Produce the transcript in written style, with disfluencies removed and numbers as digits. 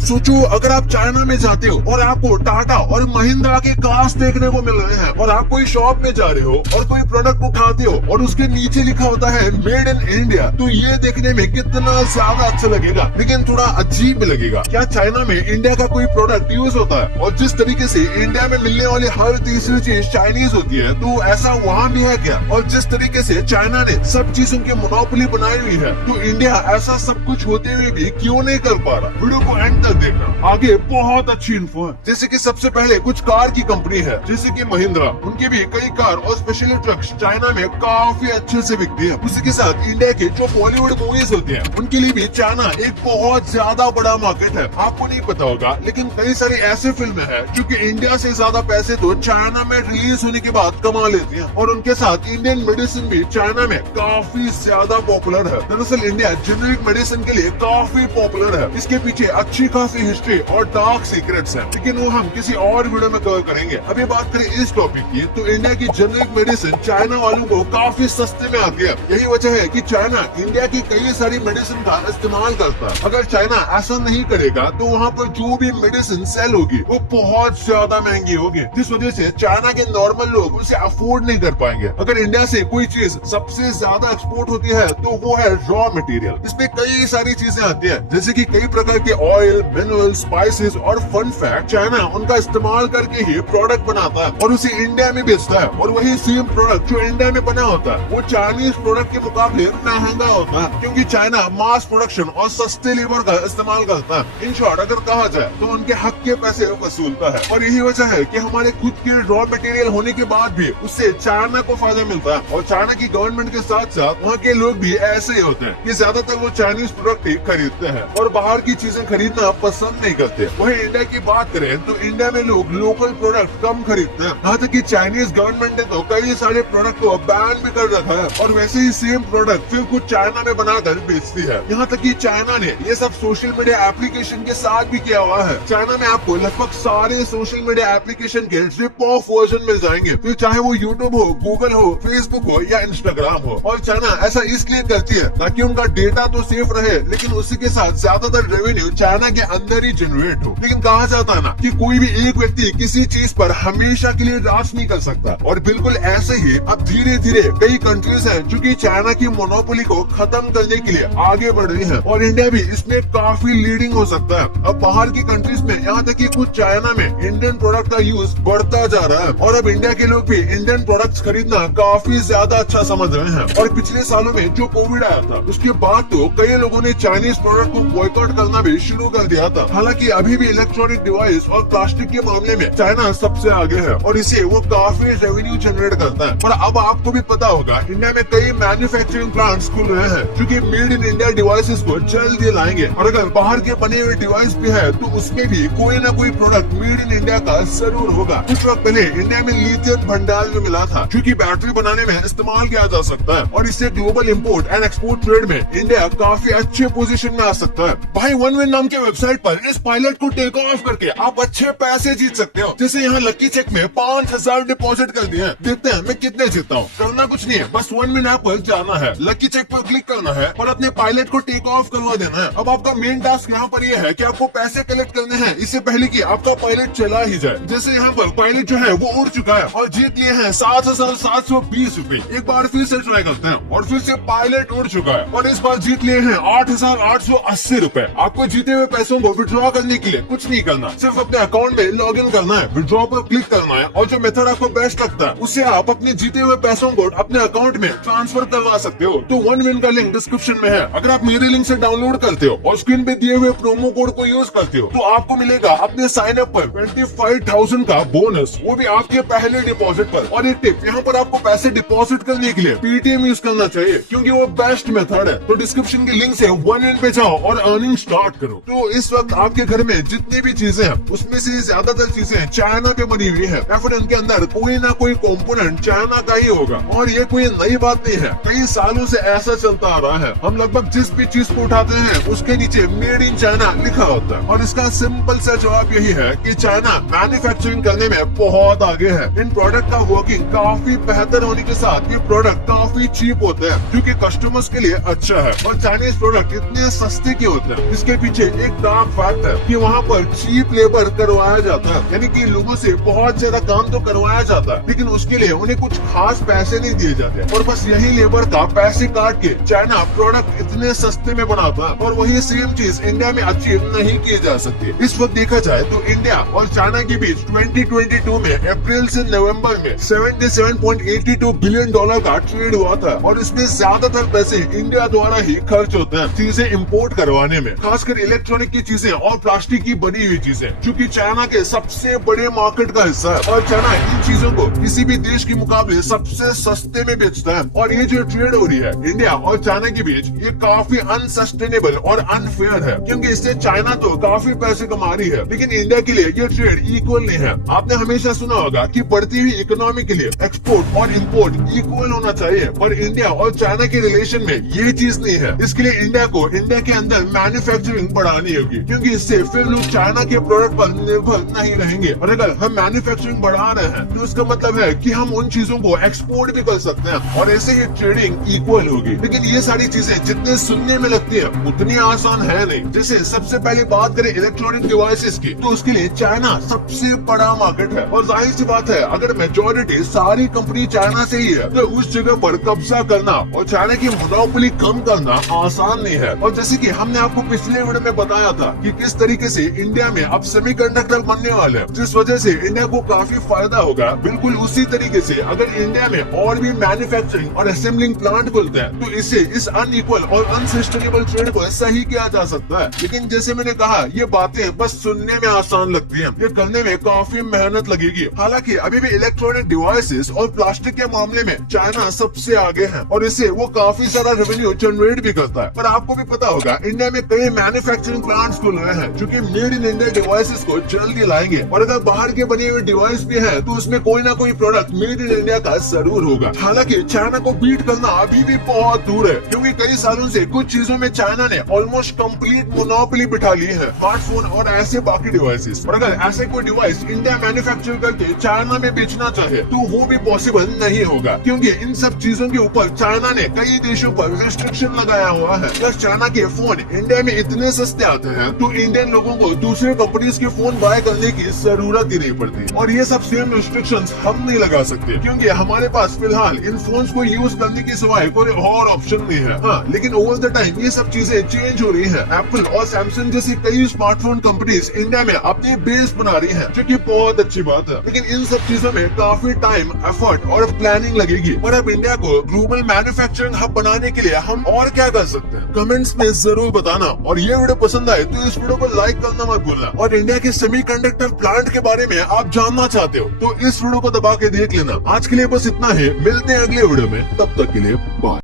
सोचो अगर आप चाइना में जाते हो और आपको टाटा और महिंद्रा के कार्स देखने को मिल रहे हैं और आप कोई शॉप में जा रहे हो और कोई प्रोडक्ट उठाते हो और उसके नीचे लिखा होता है मेड इन इंडिया, तो ये देखने में कितना ज्यादा अच्छा लगेगा, लेकिन थोड़ा अजीब भी लगेगा। क्या चाइना में इंडिया का कोई प्रोडक्ट यूज होता है? और जिस तरीके से इंडिया में मिलने वाली हर तीसरी चीज चाइनीज होती है, तो ऐसा वहाँ भी है क्या? और जिस तरीके से चाइना ने सब चीजों की मोनोपोली बनाई हुई है, तो इंडिया ऐसा सब कुछ होते हुए भी क्यों नहीं कर पा रहा? वीडियो को एंड तक देखना, आगे बहुत अच्छी इन्फो है। जैसे कि सबसे पहले कुछ कार की कंपनी है जैसे कि महिंद्रा, उनकी भी कई कार और स्पेशली ट्रक्स चाइना में काफी अच्छे से बिकती है। उसी के साथ इंडिया के जो बॉलीवुड मूवीज होती हैं, उनके लिए भी चाइना एक बहुत ज्यादा बड़ा मार्केट है। आपको नहीं पता होगा, लेकिन कई सारी ऐसे फिल्में हैं जो कि इंडिया से ज्यादा पैसे तो चाइना में रिलीज होने के बाद कमा लेती हैं। और उनके साथ इंडियन मेडिसिन भी चाइना में काफी ज्यादा पॉपुलर है। दरअसल इंडिया जेनेरिक मेडिसिन के लिए काफी पॉपुलर है। इसके पीछे अच्छी खासी हिस्ट्री और डार्क सीक्रेट्स हैं, लेकिन वो हम किसी और वीडियो में कवर करेंगे। अभी बात करें इस टॉपिक की, तो इंडिया की जेनेरिक मेडिसिन चाइना वालों को काफी सस्ते में आती है। यही वजह है कि चाइना इंडिया की कई सारी मेडिसिन का इस्तेमाल करता है। अगर चाइना ऐसा नहीं करेगा तो वहाँ पर जो भी मेडिसिन सेल होगी वो बहुत ज्यादा महंगी होगी, जिस वजह से चाइना के नॉर्मल लोग उसे अफोर्ड नहीं कर पाएंगे। अगर इंडिया से कोई चीज सबसे ज्यादा एक्सपोर्ट होती है तो वो है रॉ मटेरियल। इसमें कई सारी चीजें आती है, जैसे कि कई प्रकार के ऑयल, मिनरल, स्पाइसेस और फन फैक्ट चाइना उनका इस्तेमाल करके ही प्रोडक्ट बनाता है और उसे इंडिया में बेचता है। और वही सेम प्रोडक्ट जो इंडिया में बना होता है वो चाइनीज प्रोडक्ट के मुकाबले महंगा होता है, क्योंकि चाइना मास प्रोडक्शन और सस्ते लेबर का इस्तेमाल करता है। इन शॉर्ट अगर कहा जाए तो उनके हक के पैसे वसूलता है। और यही वजह है कि हमारे खुद के रॉ मटेरियल होने के बाद भी उससे चाइना को फायदा मिलता है। और चाइना की गवर्नमेंट के साथ साथ वहाँ के लोग भी ऐसे ही होते हैं कि ज्यादातर वो चाइनीज प्रोडक्ट ही खरीदते हैं और बाहर की चीजें खरीदना पसंद नहीं करते। वही इंडिया की बात करें तो इंडिया में लोग लोकल प्रोडक्ट कम खरीदते हैं। यहाँ तक कि चाइनीज गवर्नमेंट ने तो कई सारे प्रोडक्ट को बैन भी कर रखा है और वैसे ही सेम प्रोडक्ट फिर कुछ चाइना में बनाकर बेचती है। यहाँ तक कि चाइना ने ये सब सोशल मीडिया एप्लीकेशन के साथ भी किया हुआ है। चाइना में आपको लगभग सारे सोशल मीडिया एप्लीकेशन के रिप ऑफ वर्जन मिल जाएंगे, फिर चाहे वो यूट्यूब हो, गूगल हो, फेसबुक हो या इंस्टाग्राम हो। और चाइना ऐसा इसलिए करती है ताकि उनका डेटा तो सेफ रहे, लेकिन उसी के साथ ज्यादातर रेवेन्यू चाइना के अंदर ही जनरेट हो। लेकिन कहा जाता है ना कि कोई भी एक व्यक्ति किसी चीज पर हमेशा के लिए राज नहीं कर सकता। और बिल्कुल ऐसे ही अब धीरे धीरे कई कंट्रीज हैं जो कि चाइना की मोनोपोली को खत्म करने के लिए आगे बढ़ रही हैं और इंडिया भी इसमें काफी लीडिंग हो सकता है। अब बाहर की कंट्रीज में यहाँ तक कि कुछ चाइना में इंडियन प्रोडक्ट का यूज बढ़ता जा रहा है और अब इंडिया के लोग भी इंडियन प्रोडक्ट्स खरीदना काफी ज्यादा अच्छा समझ रहे हैं। और पिछले सालों में जो कोविड आया था उसके बाद तो कई लोगों ने चाइनीज प्रोडक्ट को बॉयकॉट करना भी शुरू कर दिया था। हालांकि अभी भी इलेक्ट्रॉनिक डिवाइस और प्लास्टिक के मामले में चाइना सबसे आगे है और इसे वो काफी रेवेन्यू जनरेट करता है। और अब आपको भी पता होगा इंडिया में कई मैन्युफैक्चरिंग प्लांट्स खुल रहे हैं जो कि मेड इन इंडिया डिवाइसेस को जल्द ही लाएंगे। और अगर बाहर के बने हुए डिवाइस भी है तो उसमें भी कोई ना कोई प्रोडक्ट मेड इन इंडिया का जरूर होगा। कुछ वक्त पहले इंडिया में लिथियम भंडार जो मिला था जो कि बैटरी बनाने में इस्तेमाल किया जा सकता है और इससे global import and export trade में इंडिया काफी अच्छे पोजीशन में आ सकता है। भाई वन विन नाम के वेबसाइट पर इस पायलट को टेक ऑफ करके आप अच्छे पैसे जीत सकते हो। जैसे यहाँ लकी चेक में 5000 डिपॉजिट कर दिए हैं। देखते हैं मैं कितने जीतता हूँ। करना कुछ नहीं है, बस वन विन ऐप पर जाना है, लकी चेक पर क्लिक करना है और अपने पायलट को टेक ऑफ करवा देना है। अब आपका मेन टास्क यहाँ पर यह है कि आपको पैसे कलेक्ट करने हैं इससे पहले कि आपका पायलट चला ही जाए। जैसे यहाँ पर पायलट जो है वो उड़ चुका है और जीत लिए हैं 7,720 रूपए। एक बार फिर से ट्राई करते हैं और फिर से पायलट उड़ चुका है और इस बार जीत लिए हैं 8,880 रूपए। आपको जीते हुए पैसों को विड्रॉ करने के लिए कुछ नहीं करना, सिर्फ अपने अकाउंट में लॉग इन करना है, विड्रॉ पर क्लिक करना है और जो मेथड आपको बेस्ट लगता है उससे आप अपने जीते हुए पैसों को अपने अकाउंट में ट्रांसफर करवा सकते हो। तो वन विन का लिंक डिस्क्रिप्शन में है। अगर आप मेरे लिंक से डाउनलोड करते हो और स्क्रीन पे दिए हुए प्रोमो कोड को यूज करते हो तो आपको मिलेगा अपने साइन अप पर 25,000 का बोनस, वो भी आपके पहले डिपॉजिट पर। और एक टिप, यहाँ पर आपको पैसे डिपॉजिट करने के लिए पेटीएम यूज करना चाहिए क्योंकि वो बेस्ट मेथड है। तो डिस्क्रिप्शन के लिंक से वन विन पे जाओ और अर्निंग स्टार्ट करो। तो इस वक्त आपके घर में जितनी भी चीजें हैं उसमें से ज्यादातर चीजें चाइना पे बनी हुई है या फिर इनके अंदर कोई ना कोई कंपोनेंट चाइना का ही होगा। और ये कोई नई बात नहीं है, कई सालों से ऐसा चलता आ रहा है। हम लगभग जिस भी चीज को उठाते हैं उसके नीचे मेड इन चाइना लिखा होता है और इसका सिंपल सा जवाब यही है कि चाइना मैन्युफैक्चरिंग करने में बहुत आगे है। इन प्रोडक्ट का वर्किंग काफी बेहतर होने के साथ ये प्रोडक्ट काफी चीप होते हैं जो कि कस्टमर्स के लिए अच्छा है। और चाइनीज प्रोडक्ट इतने सस्ते के होते हैं, इसके पीछे एक डार्क फैक्ट है कि वहाँ पर चीप लेबर करवाया जाता है, यानी कि लोगों से बहुत ज्यादा काम तो करवाया जाता है, लेकिन उसके लिए उन्हें कुछ खास पैसे नहीं दिए जाते और बस यही लेबर का पैसे काट के चाइना प्रोडक्ट इतने सस्ते में बनाता है और वही सेम चीज इंडिया में अचीव नहीं की जा सकती। इस वक्त देखा जाए तो इंडिया और चाइना के बीच 2022 में अप्रैल से नवंबर में $77.82 बिलियन का ट्रेड हुआ था और इसमें ज्यादातर पैसे इंडिया द्वारा ही खर्च होते हैं चीजें इंपोर्ट करवाने में, खासकर इलेक्ट्रॉनिक की चीजें और प्लास्टिक की बनी हुई चीजें, क्योंकि चाइना के सबसे बड़े मार्केट का हिस्सा है और चाइना इन चीजों को किसी भी देश के मुकाबले सबसे सस्ते में बेचता है। और ये जो ट्रेड हो रही है इंडिया और चाइना के बीच, ये काफी अनसस्टेनेबल और अनफेयर है, क्योंकि इससे चाइना तो काफी पैसे कमा रही है लेकिन इंडिया के लिए ये ट्रेड इक्वल नहीं है। आपने हमेशा सुना होगा कि बढ़ती हुई इकोनॉमी के लिए एक्सपोर्ट और इम्पोर्ट इक्वल होना चाहिए, पर इंडिया और चाइना के रिलेशन में ये चीज नहीं है। इसके लिए इंडिया को इंडिया के अंदर मैन्युफैक्चरिंग बढ़ानी होगी, क्योंकि इससे फिर लोग चाइना के प्रोडक्ट पर निर्भर नहीं रहेंगे। और अगर हम मैन्युफैक्चरिंग बढ़ा रहे हैं तो इसका मतलब है कि हम उन चीजों को एक्सपोर्ट भी कर सकते हैं और ऐसे ही ट्रेडिंग इक्वल होगी। लेकिन ये सारी चीजें जितने सुनने में लगती है उतनी आसान है नहीं। जैसे सबसे पहले बात करें इलेक्ट्रॉनिक डिवाइसेस की, तो उसके लिए चाइना सबसे बड़ा मार्केट है और जाहिर सी बात है अगर मेजोरिटी सारी कंपनी चाइना से ही है तो उस जगह पर कब्जा करना और चाइना की मोनोपोली कम करना आसान नहीं है। और जैसे कि हमने आपको पिछले वीडियो में बताया था कि किस तरीके से इंडिया में अब सेमीकंडक्टर बनने वाले हैं, जिस वजह से इंडिया को काफी फायदा होगा। बिल्कुल उसी तरीके से अगर इंडिया में और भी मैन्युफैक्चरिंग और असेंबलिंग प्लांट खुलते हैं तो इससे इस अनइक्वल और अनसस्टेनेबल ट्रेड को सही किया जा सकता है। लेकिन जैसे मैंने कहा, ये बातें बस सुनने में आसान लगती हैं, ये करने में काफी मेहनत लगेगी। हालांकि अभी भी इलेक्ट्रॉनिक डिवाइसेस और प्लास्टिक के मामले में चाइना सबसे आगे है और इससे वो काफी सारा रेवेन्यू जनरेट भी करता है। पर आपको भी पता होगा इंडिया में कई मैन्युफैक्चरिंग प्लांट्स खुल रहे हैं जो कि मेड इन इंडिया डिवाइसेस को जल्दी लाएंगे और अगर बाहर के बने हुए डिवाइस भी है तो उसमें कोई ना कोई प्रोडक्ट मेड इन इंडिया का जरूर होगा। हालांकि चाइना को बीट करना अभी भी बहुत दूर है, क्योंकि कई सालों से कुछ चीजों में चाइना ने ऑलमोस्ट कंप्लीट मोनोपोली बिठा ली है, स्मार्टफोन और ऐसे बाकी डिवाइसेस। और अगर ऐसे कोई डिवाइस इंडिया मैन्युफैक्चर करके चाइना में बेचना चाहे तो वो भी पॉसिबल नहीं होगा, क्योंकि इन सब चीजों के ऊपर चाइना ने कई देशों पर रिस्ट्रिक्शन लगाया हुआ है। प्लस चाइना के फोन इंडिया में इतने सस्ते आते हैं तो इंडियन लोगों को दूसरे कंपनीज के फोन बाय करने की जरूरत ही नहीं पड़ती। और ये सब सेम रिस्ट्रिक्शंस हम नहीं लगा सकते, क्योंकि हमारे पास फिलहाल इन फोन्स को यूज करने के सिवाय कोई और ऑप्शन नहीं है। हाँ, लेकिन ओवर द टाइम ये सब चीजें चेंज हो रही है। एप्पल और सैमसंग जैसी कई स्मार्टफोन कंपनीज इंडिया में अपनी बेस बना रही है, जो कि बहुत अच्छी बात है। लेकिन इन सब चीजों में काफी टाइम, एफर्ट और प्लानिंग लगेगी। और अब इंडिया को ग्लोबल मैन्युफैक्चरिंग हब बनाने के लिए हम और क्या कर सकते हैं, कमेंट्स में जरूर बताना। और ये वीडियो पसंद आए तो इस वीडियो को लाइक करना मत भूलना। और इंडिया के सेमीकंडक्टर प्लांट के बारे में आप जानना चाहते हो तो इस वीडियो को दबा के देख लेना। आज के लिए बस इतना ही, मिलते हैं अगले वीडियो में, तब तक के लिए बाय।